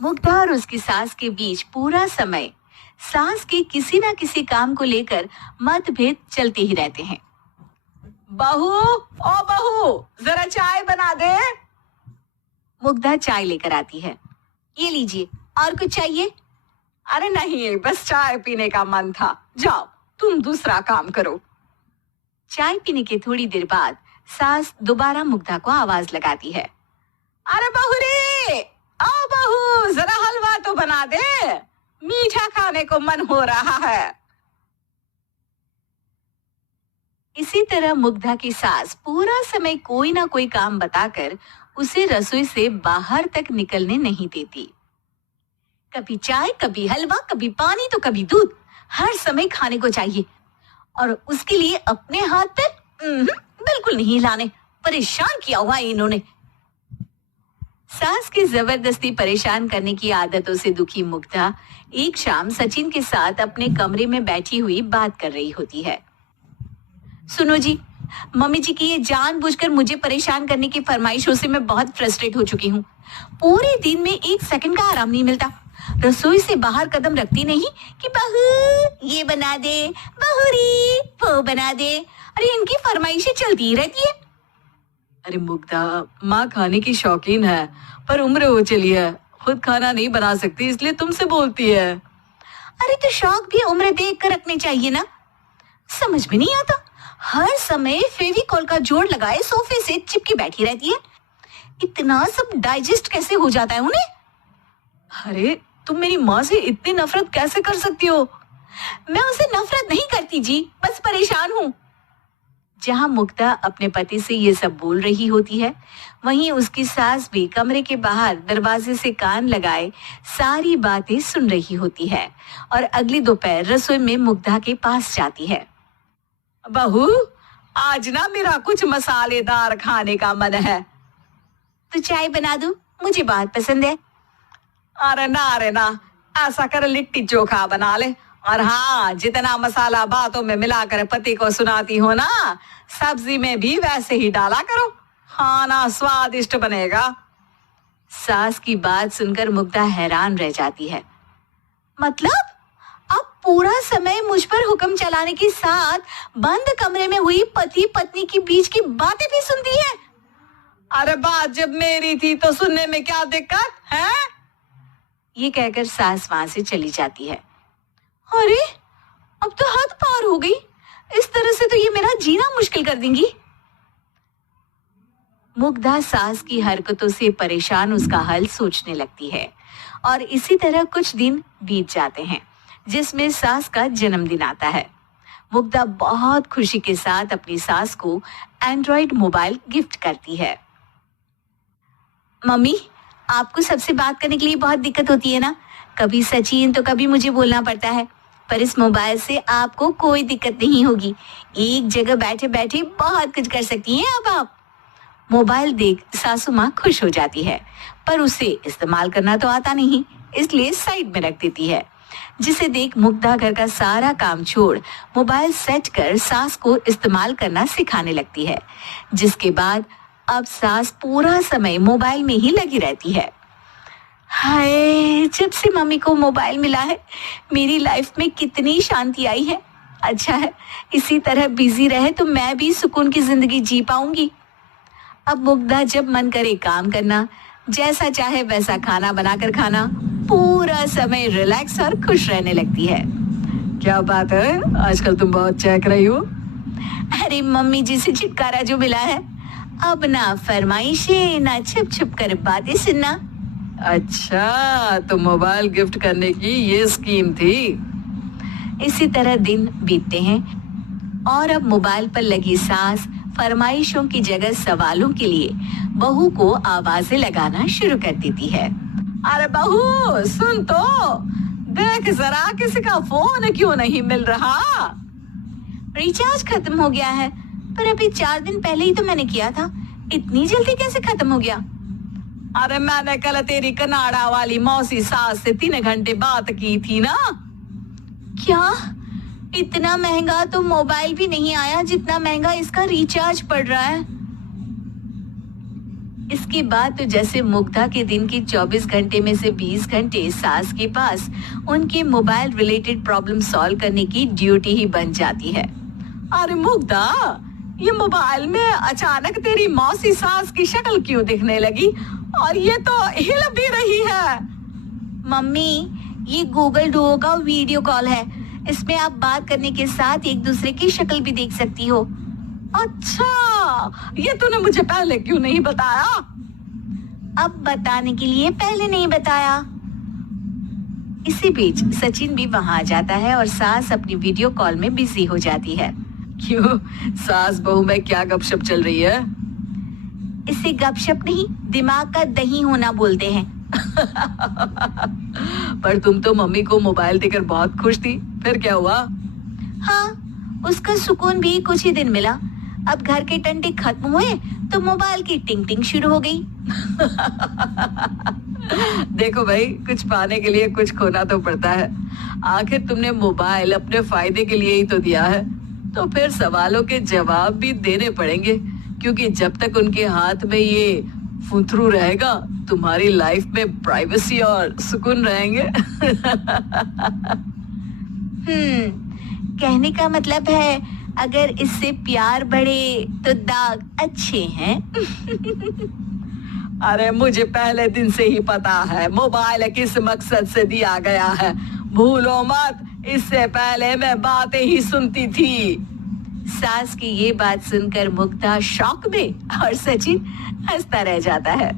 मुग्धा और उसकी सास के बीच पूरा समय सास के किसी ना किसी काम को लेकर मतभेद चलते ही रहते हैं। बहू, ओ बहू, जरा चाय बना दे। मुग्धा चाय लेकर आती है। ये लीजिए, और कुछ चाहिए? अरे नहीं, बस चाय पीने का मन था। जाओ, तुम दूसरा काम करो। चाय पीने के थोड़ी देर बाद सास दोबारा मुग्धा को आवाज लगाती है। अरे बहू रे, आओ बहू, जरा हलवा तो बना दे, मीठा खाने को मन हो रहा है। इसी तरह मुग्धा की सास पूरा समय कोई ना कोई काम बताकर उसे रसोई से बाहर तक निकलने नहीं देती। कभी चाय, कभी हलवा, कभी पानी तो कभी दूध, हर समय खाने को चाहिए और उसके लिए अपने हाथ पैर बिल्कुल नहीं हिलाने। परेशान किया हुआ है इन्होंने। सास की जबरदस्ती परेशान करने की आदतों से दुखी मुग्धा एक शाम सचिन के साथ अपने कमरे में बैठी हुई बात कर रही होती है। सुनो जी, मम्मी जी की ये जानबूझकर मुझे परेशान करने की फरमाइशों से मैं बहुत फ्रस्ट्रेट हो चुकी हूँ। पूरे दिन में एक सेकंड का आराम नहीं मिलता। रसोई से बाहर कदम रखती नहीं कि बहू ये बना दे, बहुरी वो बना दे। अरे इनकी फरमाइशें चलती ही रहती है। अरे मुग्धा, माँ खाने की शौकीन है, पर उम्र हो चली है, खुद खाना नहीं बना सकती, इसलिए तुमसे बोलती है। अरे तो शौक भी उम्र देख कर रखने चाहिए ना। समझ में नहीं आता, हर समय फेविकॉल का जोड़ लगाए सोफे से चिपकी बैठी रहती है। इतना सब डाइजेस्ट कैसे हो जाता है उन्हें? अरे तुम मेरी माँ से इतनी नफरत कैसे कर सकती हो? मैं उसे नफरत नहीं करती जी, बस परेशान हूँ। जहाँ मुग्धा अपने पति से ये सब बोल रही होती है, वहीं उसकी सास भी कमरे के बाहर दरवाजे से कान लगाए सारी बातें सुन रही होती है और अगली दोपहर रसोई में मुग्धा के पास जाती है। बहू, आज ना मेरा कुछ मसालेदार खाने का मन है। तो चाय बना दूं? मुझे बहुत पसंद है। अरे ना, ऐसा कर लिट्टी चोखा बना ले। और हाँ, जितना मसाला बातों में मिलाकर पति को सुनाती हो ना, सब्जी में भी वैसे ही डाला करो, खाना स्वादिष्ट बनेगा। सास की बात सुनकर मुग्धा हैरान रह जाती है। मतलब अब पूरा समय मुझ पर हुक्म चलाने के साथ बंद कमरे में हुई पति पत्नी के बीच की बातें भी सुनती है? अरे बात जब मेरी थी तो सुनने में क्या दिक्कत है? ये कहकर सास वहां से चली जाती है। अरे अब तो हद पार हो गई, इस तरह से तो ये मेरा जीना मुश्किल कर देंगी। मुग्धा सास की हरकतों से परेशान उसका हल सोचने लगती है और इसी तरह कुछ दिन बीत जाते हैं, जिसमें सास का जन्मदिन आता है। मुग्धा बहुत खुशी के साथ अपनी सास को एंड्रॉइड मोबाइल गिफ्ट करती है। मम्मी, आपको सबसे बात करने के लिए बहुत दिक्कत होती है ना, कभी सचिन तो कभी मुझे बोलना पड़ता है, पर इस मोबाइल से आपको कोई दिक्कत नहीं होगी। एक जगह बैठे बैठे बहुत कुछ कर सकती हैं अब आप। मोबाइल देख सासू माँ खुश हो जाती है, पर उसे इस्तेमाल करना तो आता नहीं, इसलिए साइड में रख देती है। जिसे देख मुग्धा घर का सारा काम छोड़ मोबाइल सेट कर सास को इस्तेमाल करना सिखाने लगती है, जिसके बाद अब सास पूरा समय मोबाइल में ही लगी रहती है। हाय, जब से मम्मी को मोबाइल मिला है मेरी लाइफ में कितनी शांति आई है। अच्छा है, इसी तरह बिजी रहे तो मैं भी सुकून की जिंदगी जी पाऊंगी। अब मुग्धा जब मन करे काम करना, जैसा चाहे वैसा खाना बनाकर खाना, पूरा समय रिलैक्स और खुश रहने लगती है। क्या बात है, आजकल तुम बहुत चहक रही हो। अरे मम्मी जी से छुटकारा जो मिला है, अब ना फरमाइशें ना छुप छुप कर बातें सुनना। अच्छा, तो मोबाइल गिफ्ट करने की ये स्कीम थी। इसी तरह दिन बीतते हैं और अब मोबाइल पर लगी सास फरमाइशों की जगह सवालों के लिए बहू को आवाजें लगाना शुरू कर देती है। अरे बहू, सुन तो, देख जरा किसी का फोन क्यों नहीं मिल रहा? रिचार्ज खत्म हो गया है, पर अभी 4 दिन पहले ही तो मैंने किया था, इतनी जल्दी कैसे खत्म हो गया? अरे मैंने कल तेरी कनाडा वाली मौसी सास से 3 घंटे बात की थी ना। क्या? इतना महंगा तो मोबाइल भी नहीं आया जितना महंगा इसका रिचार्ज पड़ रहा है। इसके बाद तो जैसे मुग्धा के दिन के 24 घंटे में से 20 घंटे सास के पास उनके मोबाइल रिलेटेड प्रॉब्लम सॉल्व करने की ड्यूटी ही बन जाती है। अरे मुग्धा, ये मोबाइल में अचानक तेरी मौसी सास की शक्ल क्यों दिखने लगी? और ये तो हिल भी रही है। मम्मी, ये गूगल डुओ का वीडियो कॉल है। इसमें आप बात करने के साथ एक दूसरे की शक्ल भी देख सकती हो। अच्छा, ये तूने मुझे पहले क्यों नहीं बताया? अब बताने के लिए पहले नहीं बताया। इसी बीच सचिन भी वहां आ जाता है और सास अपनी वीडियो कॉल में बिजी हो जाती है। क्यों, सास बहू में क्या गपशप चल रही है? इसे गपशप नहीं, दिमाग का दही होना बोलते हैं। पर तुम तो मम्मी को मोबाइल देकर बहुत खुश थी, फिर क्या हुआ? हाँ, उसका सुकून भी कुछ ही दिन मिला। अब घर के टंटे खत्म हुए तो मोबाइल की टिंग टिंग शुरू हो गई। देखो भाई, कुछ पाने के लिए कुछ खोना तो पड़ता है। आखिर तुमने मोबाइल अपने फायदे के लिए ही तो दिया है, तो फिर सवालों के जवाब भी देने पड़ेंगे, क्योंकि जब तक उनके हाथ में ये फुंथरू रहेगा, तुम्हारी लाइफ में प्राइवेसी और सुकून रहेंगे। कहने का मतलब है अगर इससे प्यार बढ़े तो दाग अच्छे हैं। अरे मुझे पहले दिन से ही पता है मोबाइल किस मकसद से दिया गया है। भूलो मत, इससे पहले मैं बातें ही सुनती थी। सास की ये बात सुनकर मुग्धा शॉक में और सचिन हंसता रह जाता है।